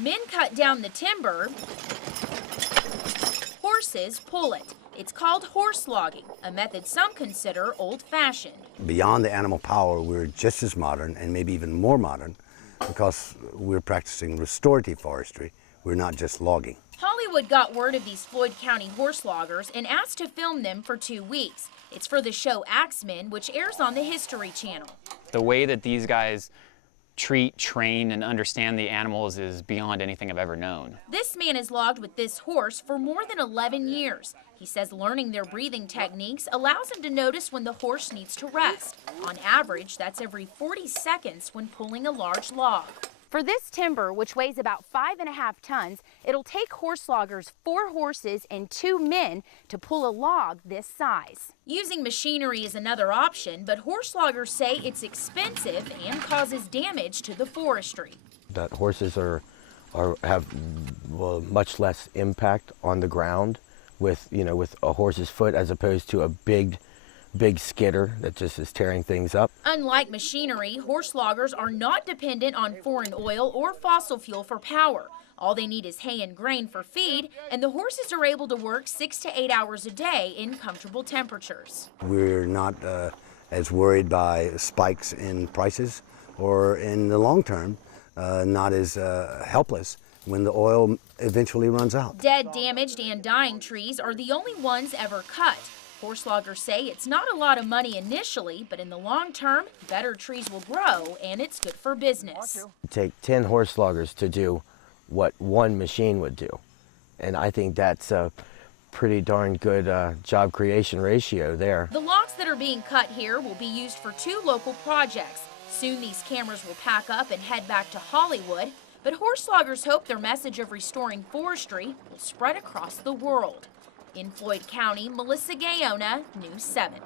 Men cut down the timber, horses pull it. It's called horse logging, a method some consider old-fashioned. Beyond the animal power, we're just as modern and maybe even more modern because we're practicing restorative forestry. We're not just logging. Hollywood got word of these Floyd County horse loggers and asked to film them for 2 weeks. It's for the show Axemen, which airs on the History Channel. The way that these guys treat, train, and understand the animals is beyond anything I've ever known. This man has logged with this horse for more than 11 years. He says learning their breathing techniques allows him to notice when the horse needs to rest. On average, that's every 40 seconds when pulling a large log. For this timber, which weighs about 5.5 tons, it'll take horse loggers 4 horses and 2 men to pull a log this size. Using machinery is another option, but horse loggers say it's expensive and causes damage to the forestry. That horses have much less impact on the ground with a horse's foot as opposed to a big skidder that just is tearing things up. Unlike machinery, horse loggers are not dependent on foreign oil or fossil fuel for power. All they need is hay and grain for feed, and the horses are able to work 6 to 8 hours a day in comfortable temperatures. We're not as worried by spikes in prices, or in the long term, not as helpless when the oil eventually runs out. Dead, damaged, and dying trees are the only ones ever cut. Horse loggers say it's not a lot of money initially, but in the long term, better trees will grow, and it's good for business. Take 10 horse loggers to do what one machine would do, and I think that's a pretty darn good job creation ratio there. The logs that are being cut here will be used for 2 local projects. Soon these cameras will pack up and head back to Hollywood, but horse loggers hope their message of restoring forestry will spread across the world. In Floyd County, Melissa Gayona, News 7.